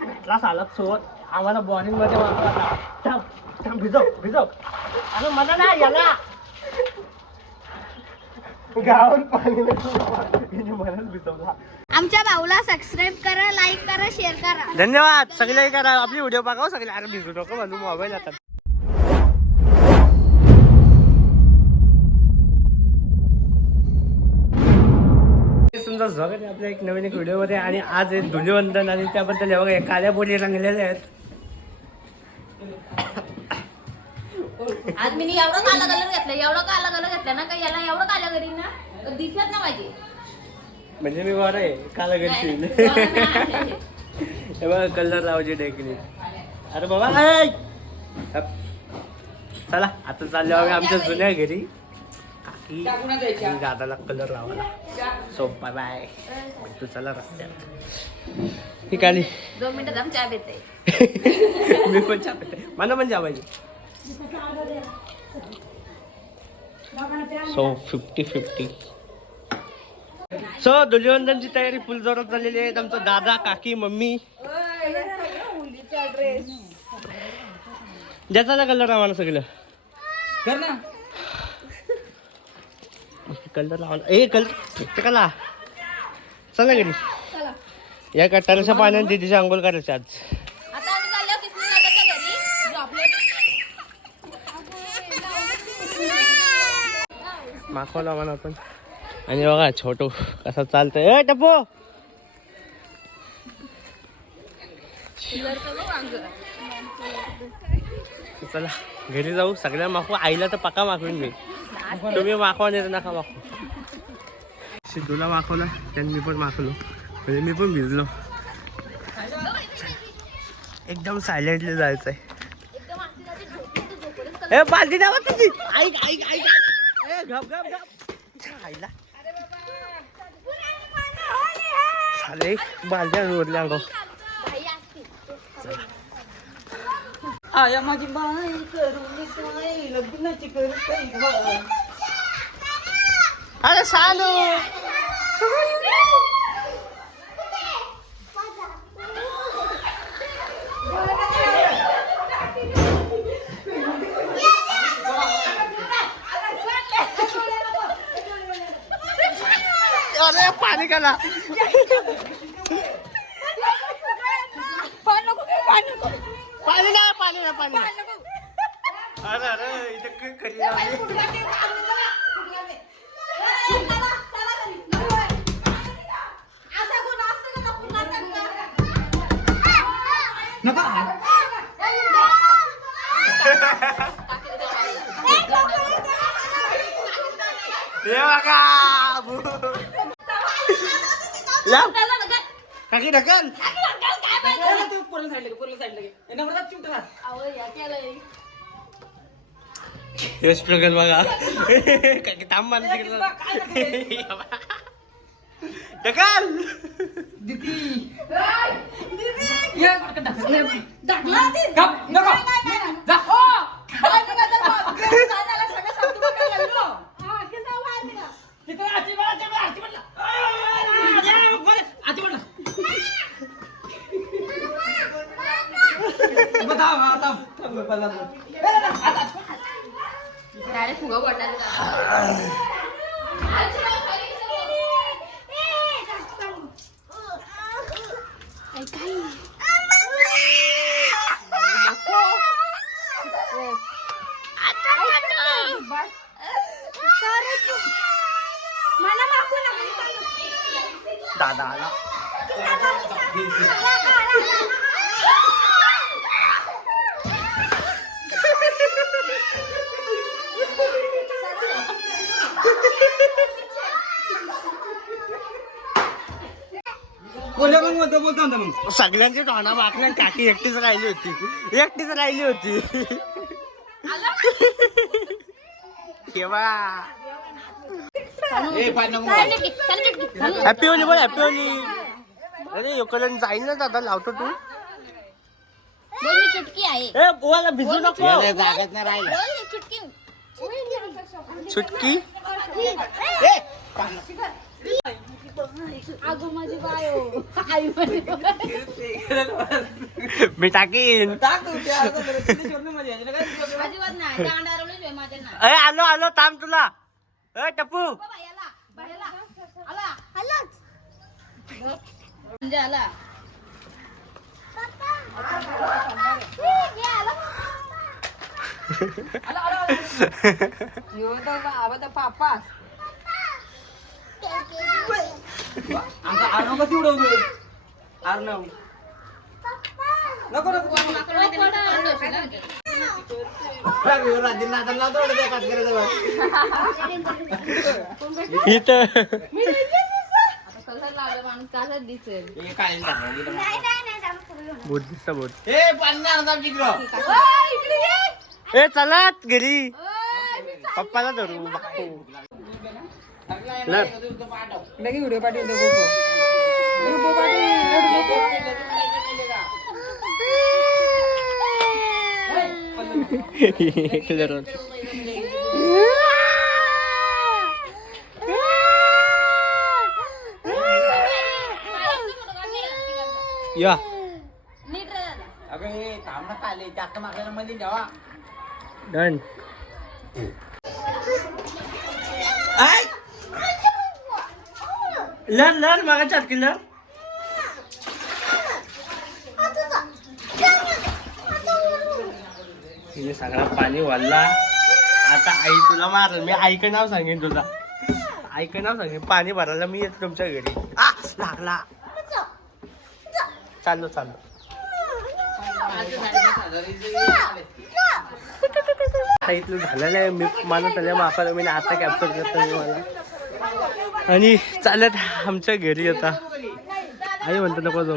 भेटला सालक सोबत. आम्हाला बॉर्निंगमध्ये थांब थांब भिजव भिजव. अरे मला नाही याला. गावात पाणी नाही मलाच भिजवला. आमच्या भाऊला सबस्क्राईब करा लाईक करा शेअर करा. धन्यवाद. सगळे करा. आपली व्हिडिओ बघाव सगळे अरे भिजू नको म्हणून मोबाईल आता स्वागत आहे आपल्या एक नवीन एक व्हिडिओमध्ये. आणि आज आहे धुलीवंदन आणि त्याबद्दल हे बघा काळ्या बोली रंगलेल्या आहेत. आज मी एवढं काला कलर घेतलं एवढं काला कलर घेतलं ना का याला एवढं काला करी ना दिसत ना माझी. म्हणजे मी बरं आहे काला नाही. हे बघा कलर लावायची टेक्निक. अरे बाबा. चला आता चाललो आम्ही आमच्या जुन्या घरी. काकी आणि दादाला कलर लावायला. सो बाय बाय तू चला रस्त्यात ठीक आहे दोन मिनिटं दम चहा मी पण चहा पिते. मला पण चहा पाहिजे. सो फिफ्टी फिफ्टी सो धुलिवंदनची तयारी फुल जोरात झालेली आहे. आमचं दादा काकी मम्मी. ज्याचा ना कलर आम्हाला सगळं. कर ना. कलर लावला ए कलर ते कला. चला घरी या कटाराच्या पाण्याने दिदीची आंघोळ करायची आज. माखवला म्हणा आपण. आणि बघा छोटू कसा चालतोय. ए टप्पो! चला घरी जाऊ. सगळ्या माखू आईला तर पक्का माखवीन मी. तुम्ही माखवा नाही तर नका माखू सिद्धूला माखवला त्यांनी मी पण माखलो म्हणजे मी पण भिजलो. एकदम सायलेंटली जायचंय. ए बालदी द्यावा तुझी ऐक ऐक ऐक ऐक. ए गप गप गप आईला. साले बालद्या उरल्या अंगावर. आया माझी बाई करून काय लग्नाची बाई. अरे सानू अरे पाणी काला पाणी नाही पाणी नाही पाणी. अरे अरे इथे काय नका. हे. काकी ढकल. पोरं तू पोरं साईडला घे, पोरं साईडला घे. हे नवरा चिमटा मार. हे स्ट्रगल बघा. काकी थांब मान काय तिकडे ढकल. दीदी. ये, पटकन ढकल. ये. गप, नको. जा. तिथं आजी बाळा, आजी बाळा, आजी बाळा. आ, आजी बाळा, आजी बाळा. बघ, थांब, हा, थांब. थांब, थांब, थांब. ए, ए, ए, आता, आता. डायरेक्ट फुगा पडला मला मागू दादा आला बोलल्या मग बोलतो बोलतो म्हणतो मग. सगळ्यांची टोना बाकल्या काकी एकटीच राहिली होती. एकटीच राहिली होती. केव्हा? हॅपी होली बोल हॅपी होली अरे योकडून जाईल ना दादा लावतो तू. बोल मी चुटकी आहे ए बोला भिजू नको बोल मी चुटकी चुटकी अगो माझी बायो आई माझी मी टाकीन. आहे. अजिबात नाही. त्या अंडारवलं माझ्या ना अय आलो आलो थांब तुला. अय टप्पू बाबा याला बाहेरला आला आलाच म्हणजे आला. आमचा अर्णव कधी उडवतोय अर्णव नको नको. इथं हे काढून टाकलं. बोट दिसता बोट ए, पाणी नाही आणत आमच्या इकडं. ए चलात घरी पप्पाला धरू बापू लर. लगे व्हिडिओ पाठवून दे गोपो. गोपो पाठवून दे. कलर या नीट रे दादा अगं हे थांब ना खाली जास्त मागल्या मध्ये ठेवा डन लर लर मागा चाट किलर तिने सगळा पाणी वाढला. आता आई तुला मारल. मी ऐक नाव सांगेन तुला. आईचं नाव सांगेन. पाणी भरायला मी येतो तुमच्या घरी. आ लागला. चाललो चाललो. आता इथलं झालेलं आहे मी मला त्याला माफाला मी आता कॅप्चर करतो मला आणि चालत आमच्या घरी आता. आई म्हणतो नको जाऊ.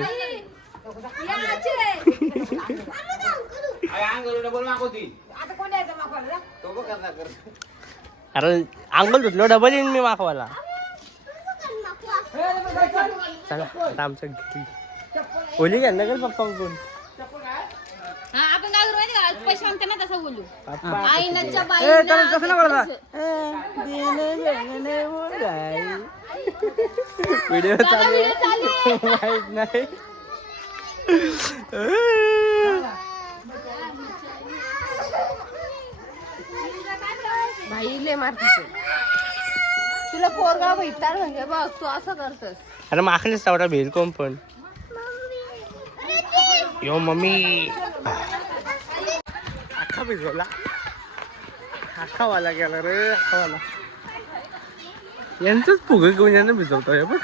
अरे अंगल धुतलो डबल येईन मी माखवाला. चला आता आमच्या घरी. ओली घ्या ना पप्पा कोण हा आपण काय करू माहिती का? पैसे मागते ना तसं बोलू. पप्पा आईनाच्या ए, त्याला तसं नाही बोलायचं. व्हिडिओ चालू आहे. माहीत नाही. भाई ले मारते तुला पोरगा भेटतात म्हणजे बघ तू असं करतोस. अरे माखलीच तेवढा भेल कोण पण. यो मम्मी अख्खा भिजवला अख्खा वाला गेला रे अख्खा वाला यांचंच फुग घेऊन यांना भिजवतोय बघ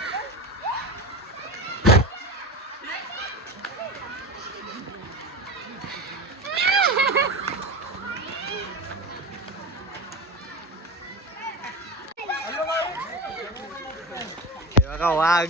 हे बघा वाघ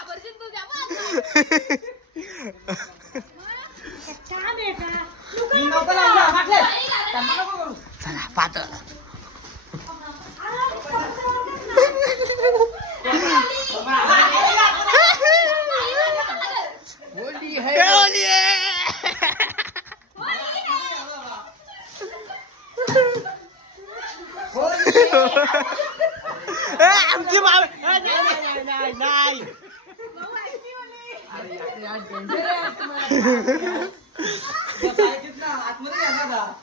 जा बघ. मी नको लावलं, मागलं. चला पातळ होली हे है. होली आहे. ए, आमची माव ए, नाही, नाही, नाही, नाही, नाही. बसायचीच ना, आतमध्ये घ्या ना आता.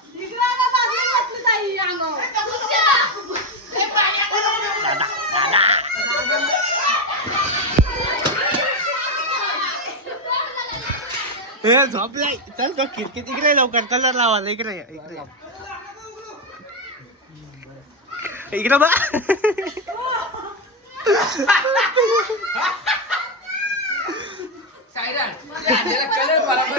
ए, झोपलाय चल तो खिडकीत इकडे लवकर. कलर लावायला इकडे इकडे. इकडे बा. कलर बरोबर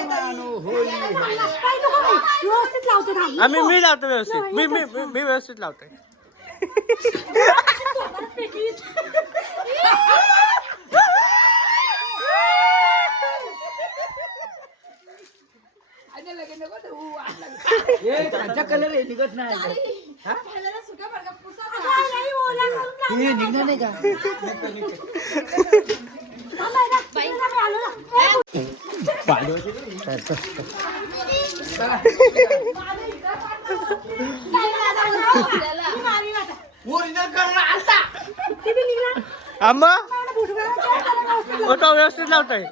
लावतो आम्ही मी लावतो व्यवस्थित. मी मी मी- व्यवस्थित लावतोय. कलर आहे निघत नाही. आम्हा तो व्यवस्थित लावतोय.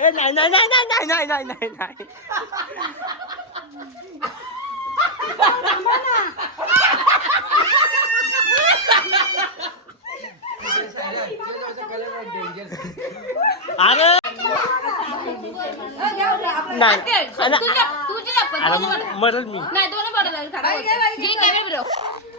ए नाही नाही नाही नाही नाही नाही नाही नाही अरे. नाही. अरे. मरल मी. नाही दोन बॉटल कॅमेरा.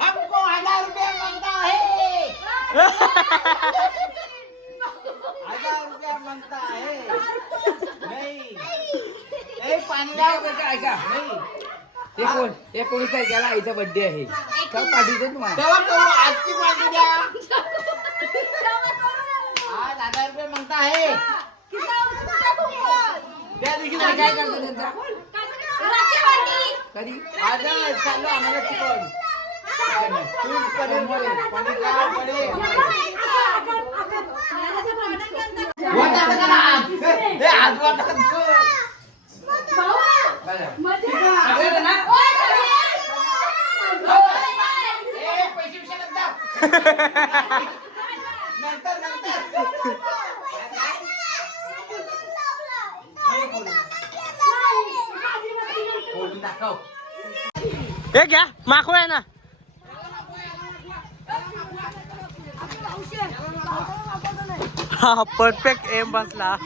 हमको हजार रुपया मांगता है हजार रुपया मांगता है नहीं ए पाणी ऐका नाही एकोण एकोणीस तारखेला आईचा बर्थडे आहे तर पाठवतो तुम्हाला आजची पार्टी द्या आज हजार रुपये मागता आहे त्या दिवशी काय करता त्यांचा. कधी? आज चाललो आम्हाला शिकवण तू पडेल पडेल पडेल आज वाटत हे घ्या माखू आहे ना. हा परफेक्ट एम बसला.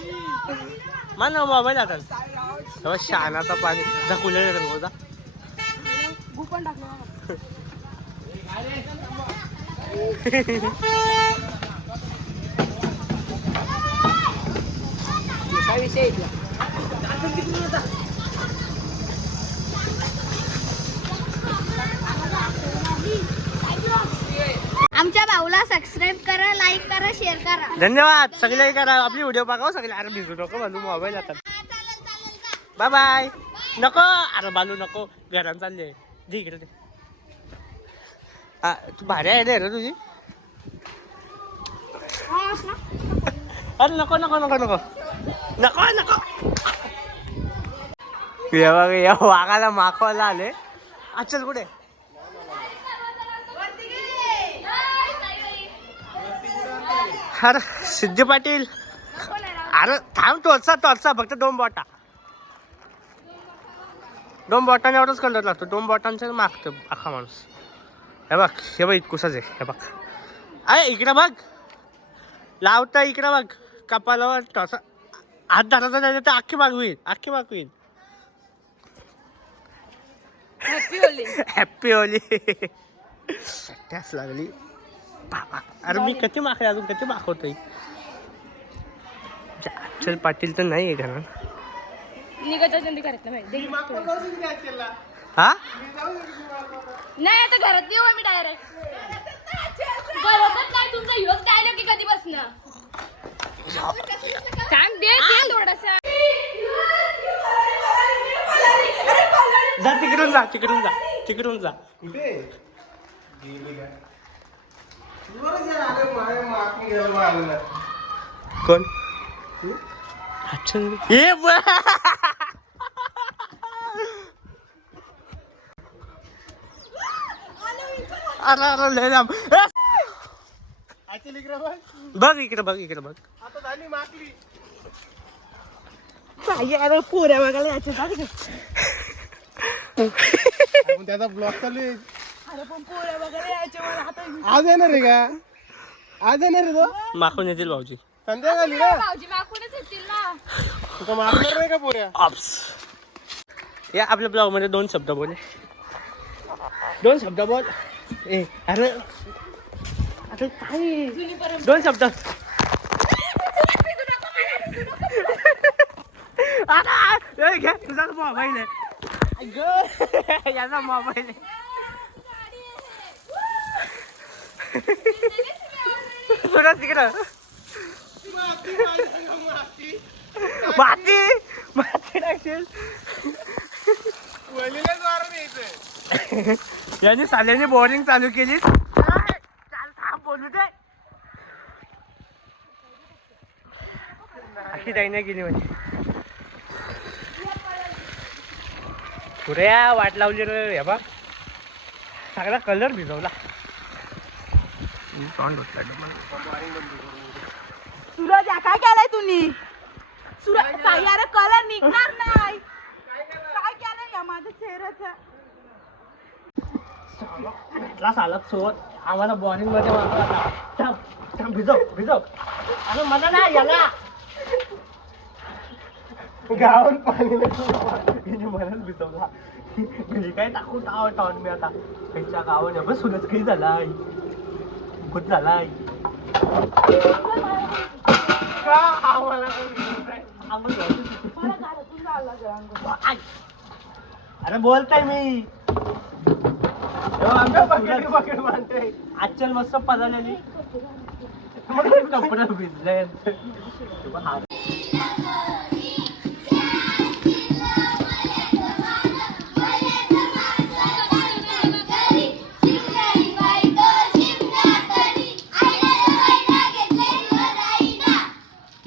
मला मोबाईल आता तेव्हा शानाचा पाणी. जा कुलर येतो जा. काय विषय आमच्या भाऊला सबस्क्राईब करा लाईक करा शेअर करा. धन्यवाद. सगळे करा. आपली व्हिडिओ बघाव सगळे. अरे भिजू नको बालू मोबाईल आता. बाय बाय नको. अरे बालू नको. घरात चालले. दे इकडे दे. हा, तू भारी आहे रे तुझी. अरे नको नको नको नको. नको नको. ये बघ या वाघाला माखवायला आले. अचल कुठे? अरे सिद्धी पाटील. अरे थांब तोचा तोचा फक्त दोन बोटा. दोन बॉटाने एवढाच कलर लागतो. दोन बॉटांचं मागतं अख्खा माणूस. हे बघ हे बघ इतकुसाच आहे. हे बघ. अरे इकडं बघ. लावता इकडं बघ. कपालावर तसा हात धरायचा नाही तर अख्खी माग होईल. अख्खी माग होईल. हॅपी होली हॅप्पी होली लागली. अरे मी किती मागले अजून? किती मागवतोय? अक्षल पाटील तर नाही आहे कारण निघत करत नाही हा? नाही आता घरात येऊ आम्ही डायरेक्ट घरातच नाही तुमचा युवक काय की कधी बसणं सांग दे दे थोडासा. जा तिकडून जा तिकडून जा तिकडून जा. कोण अच्छा ए ब- अरे अरे लय लांब. ए! बघ इकडे बघ इकडे बघ अरे पोऱ्या बघायला याचे त्याचा ब्लॉग चालू आहे आज येणार आहे का? आज येणार आहे तो? माखून येतील भाऊजी. संध्याकाळी का? भाऊजी मागूनच येतील ना. तुका मारणार नाही का पोऱ्या? या आपल्या ब्लॉगमध्ये दोन शब्द बोले. दोन शब्द बोल. ए अरे. अरे काय? दोन शब्द. अरे ए, घे तुझा मोबाईल आहे. याचा मोबाईल आहे. सुरज तिकडं. माती माती टाकशील. वलीलाच साल्याने बोरिंग चालू केली. चाल थांब बोलू दे. अशी नाही गेली म्हणजे पुऱ्या वाट लावली रे हे बा सगळा कलर भिजवला. तोंड धुतलं डबल. सूरज या काय केलंय तुम्ही? सूरज अरे कलर निघणार नाही. काय केलंय या माझ्या चेहऱ्याचा? सोबत. आम्हाला बॉलिंगमध्ये थांब भिजव भिजव. अरे मला नाही याला. गावात पाणी मलाच भिजवला. काय टाकू? टाव टावून मी आता. त्यांच्या गावाने बस सुरज काही कुठ झालाय का आम्हाला आम्हाला आय. अरे बोलताय मी. आमच्या मानते आजच्या मस्त पदालेली. कपडे भिजले.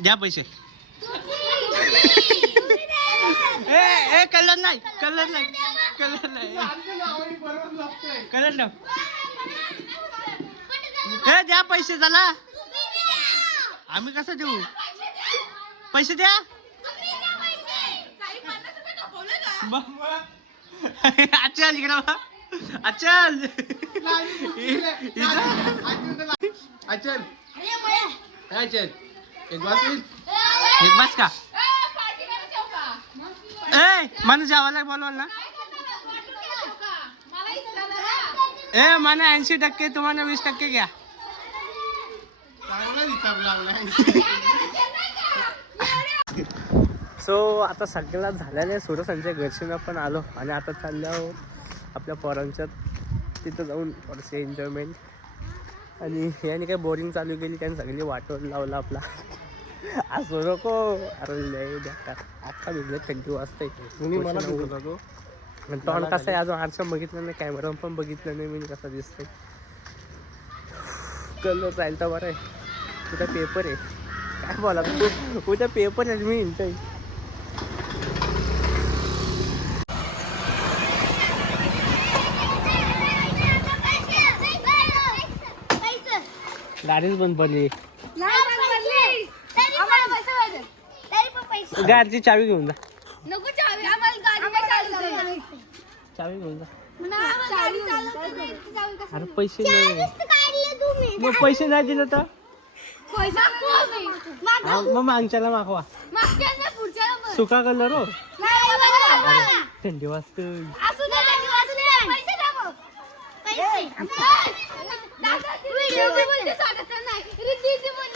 द्या पैसे. ए ए कलर नाही कलर नाही कलर नाही. कलर नाही ए द्या पैसे चला. आम्ही कसं देऊ? पैसे द्या. अच्छा इकडं. अच्छा अचल अचल एक बात एक बस का? ए मला जेवायला बोलवाल ना. ए मला ऐंशी टक्के तुम्हाला वीस टक्के घ्या. सो आता सगळं झालेलं आहे सुरसांच्या घरशीनं पण आलो आणि आता चाललो आपल्या पोरांच्यात. तिथं जाऊन थोडंसे एन्जॉयमेंट आणि याने काय बोरिंग चालू केली त्याने सगळी वाटवर लावला आपला. असो नको. अरे लय अख्खा भिजले थंडी वाजता तुम्ही मला तो आणि तोंड कसं आहे अजून आरसा बघितलं नाही कॅमेरा पण बघितलं नाही मी कसा दिसतंय. कलर तर बरं आहे. उद्या पेपर आहे. काय बोला तू उद्या पेपर आहे मी हिंडतोय गाडीच बंद पडली. गाडीची चावी घेऊन जा. चावी घेऊन जा. अरे पैसे नाही. मग पैसे नाही दिले तर? माग मग मागच्याला मागवा. सुका कलर हो. थंडी वाजते. नाही.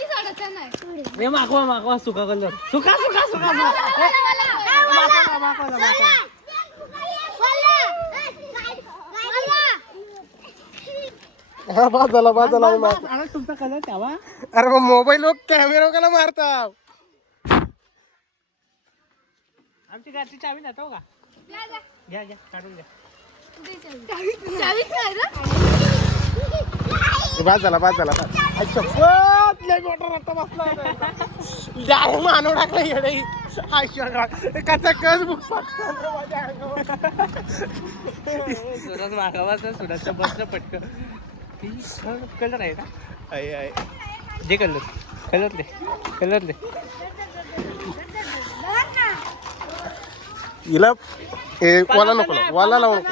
नाही. हे मागवा मागवा सुका कलर. सुका सुका सुका. मागवा, मागवा, मागवा. हा बाद झाला बाद झाला मी मार अरे तुमचा कलर ठेवा. अरे मग मोबाईल वर कॅमेरा कला मारता. आमची गाडीची चावी नेतो का? घ्या घ्या काढून घ्या. चावीच नाही ना? बाद झाला बाद झाला. शपथ, लय मोठा रट्टा बसला जाय मानव टाकला येडे. आई शपथ. कसा कस बुक सुरत मागावा तर सुरतच्या बसलं पटकन. कलर आहे का आहे आहे दे कलर कलर दे. कलर दे. हिला ए वाला नको वाला लावू नको.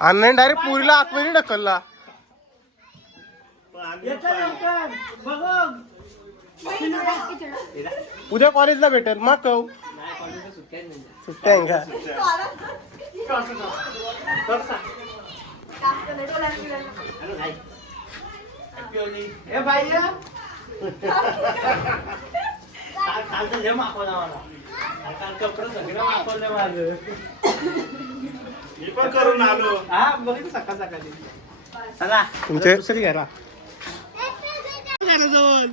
आणि डायरेक्ट पुरीला आतमध्ये ढकलला. उद्या कॉलेजला भेटेल मग कऊ सुट्ट्या आहे का? ए बाई कालचं लय मागवला मला काल कपडे सगळं मागवलं माझं मी पण करून आलो. हा बघितलं सकाळ सकाळी चला तुमचे- दुसरी घरा घराजवळ.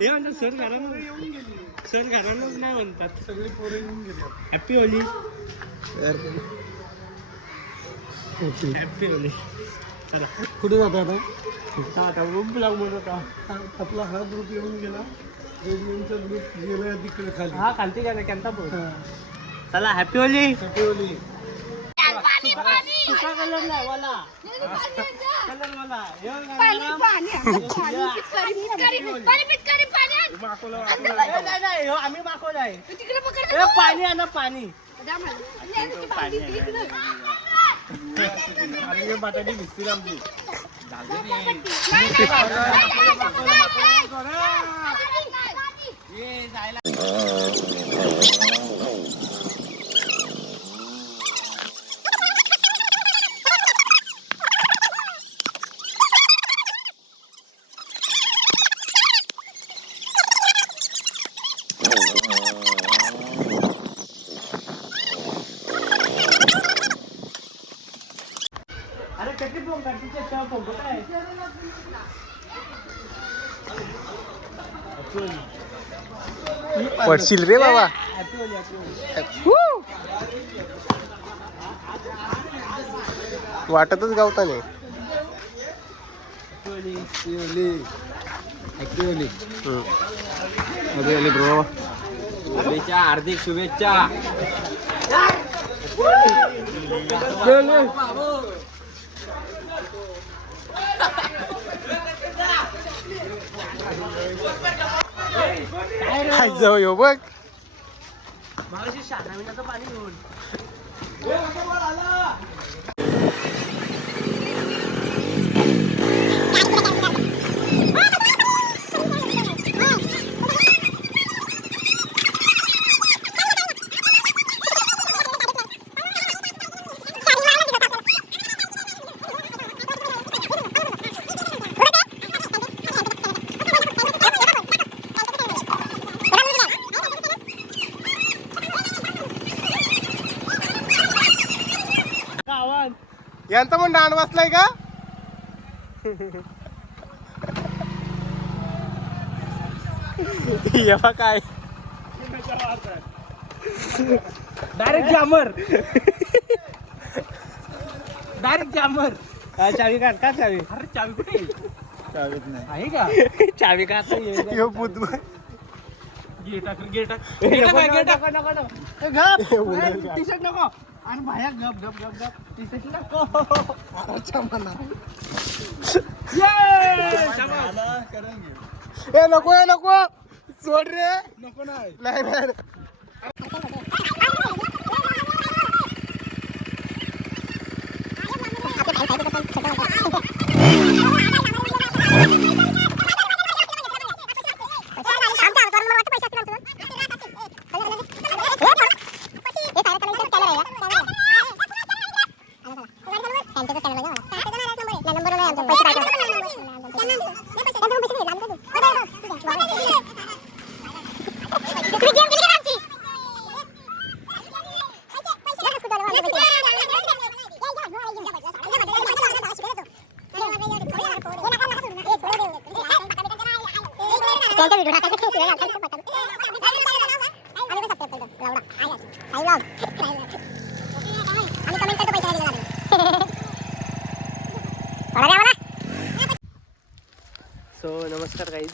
हे म्हणतात सर घरानं येऊन गेली. सर घरानंच नाही म्हणतात. सगळी पोरं येऊन गेली. हॅपी होली हॅपी होली चला. कुठे जातो आता? आता बोलत होता. आपला हा ग्रुप येऊन गेला. रेडिओचा ग्रुप गेला तिकडे खाली. हा खालती गेला केंता बोल चला हॅपी होली सटवली सुका कलर नाही वाला. कलर वाला. हे पाणी, पाणी, पाणी, पिचकारी, पिचकारी, पाणी, पिचकारी, पाणी. आण. नाही, नाही, नाही, ह्यो आम्ही मागवलं आहे पाणी आणा पाणी. द्या मला. आणि ती भांडी तिकडे. आणि हे बटाटी भिजतील आमची नाही, नाही, नाही, नाही, नाही, नाही. अरे कधी फोन काढते तेव्हा फोन काय पडशील रे बाबा वाटतच गावता नाही शुभेच्छा हार्दिक शुभेच्छा काय जाऊ यो बघ. यांचा पण डांड बसलाय का? येवा काय? डायरेक्ट जामर डायरेक्ट जामर चावी काढ का चावी? अरे चावी कुठे? आहे का? चावी का आता ये यो बुध गे टाक. गे टाक गे टाक गे टाक. नको नको. टी शर्ट नको. अरे भाया गप गप गप गप. तिथे नको अरे चमना ए नको ए नको सोड रे नको नाही नाही नाही त्यांचा व्हिडिओ टाकायचा शिवाय घालता पटापट. आम्ही पण सबस्क्राईब करतो. एवढा. आई love. आई love. आम्ही comment करतो पैसे नाही दिले जाणार. सोडा द्या मला. सो नमस्कार काही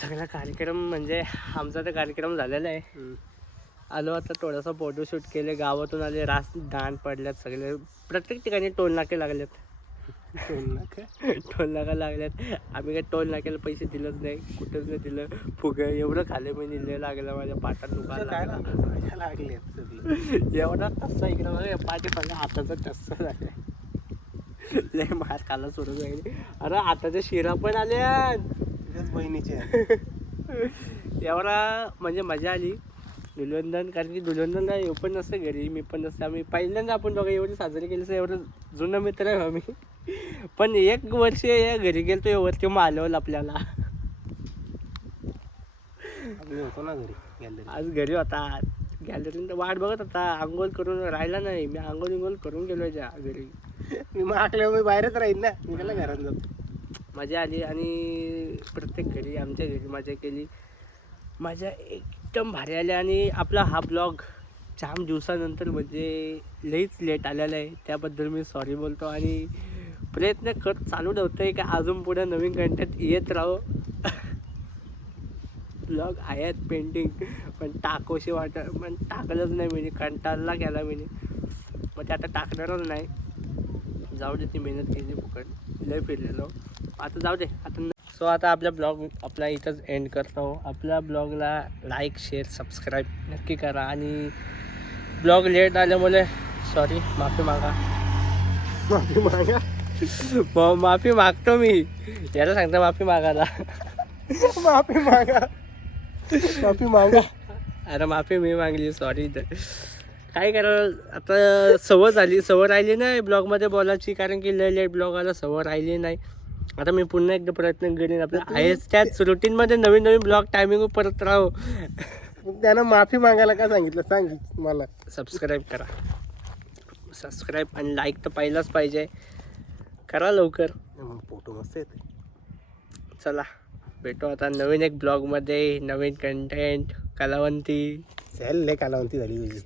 सगळा कार्यक्रम म्हणजे आमचा तर कार्यक्रम झालेला आहे. आलो आता थोडासा फोटोशूट केले. गावातून आले रास दाण पडल्यात सगळे. प्रत्येक ठिकाणी टोल नाके लागलेत. टोल नाका? लागल्यात आम्ही काय टोल नाक्याला पैसे दिलंच नाही. कुठंच नाही दिलं. फुग एवढं खाले मी निले लागलं. माझ्या पाठात दुकान काय लागला. एवढा तस्सा इकडं पाठी बघा हाताचा टस्सा झालाय. लय मार खाला सोडून जाईल अरे आताच्या शिरा पण आल्या. बहिणीचे. एवढा म्हणजे मजा आली. धुलवंदन कारण की धुलवंदनला येऊ पण नसतं घरी मी पण नसतं. आम्ही पहिल्यांदा आपण बघा एवढी साजरी केली एवढं जुनं मित्र आहे आम्ही. पण एक वर्ष या घरी गेलतो या वर्ष मालवलं आपल्याला. आम्ही होतो ना घरी गॅलरी आज घरी होता. गॅलरीत वाट बघत होता. आंघोळ करून राहिला नाही. मी आंघोळ इंघोळ करून गेलो ज्या घरी. मी माकल्या मी बाहेरच राहीन ना. मी त्याला घरात जातो मजा आली आणि प्रत्येक घरी आमच्या घरी मजा केली मजा एकदम भारी आल्या आणि आपला हा ब्लॉग जाम दिवसानंतर म्हणजे लईच लेट आलेला आहे. त्याबद्दल मी सॉरी बोलतो आणि प्रयत्न कर चालू ठेवतोय का अजून पुढे नवीन कंटेंट येत राहो. ब्लॉग आहेत पेंटिंग पण टाकोशी वाट पण टाकलंच नाही मी कंटाळला केला मी. मग ते आता टाकणारच नाही. जाऊ दे ती मेहनत केली फुकट. लय फिरलेलो. आता जाऊ दे आता सो आता आपला ब्लॉग आपला इथंच एंड करतो. आपल्या ब्लॉगला लाईक शेअर सबस्क्राईब नक्की करा. आणि ब्लॉग लेट आल्यामुळे सॉरी माफी मागा. माफी मागा? म- माफी मागतो मी. याला सांगता माफी मागायला. माफी मागा. माफी मागा. अरे माफी मी मागली सॉरी काय करावं? आता सवय झाली सवय राहिली नाही ब्लॉगमध्ये बोलायची कारण की लय लेट ब्लॉग आला सवय राहिली नाही. आता मी पुन्हा एकदा प्रयत्न करीन आपल्या आहेच त्याच रुटीनमध्ये नवीन नवीन ब्लॉग टायमिंग परत राहू. त्यानं माफी मागायला का सांगितलं? सांग मला. सबस्क्राईब करा. सबस्क्राईब आणि लाईक तर पहिलाच पाहिजे. करा लवकर. फोटो मस्त येते चला भेटू आता नवीन एक ब्लॉगमध्ये नवीन कंटेंट कलावंती. सेल लय कालावंती झाली तुझी.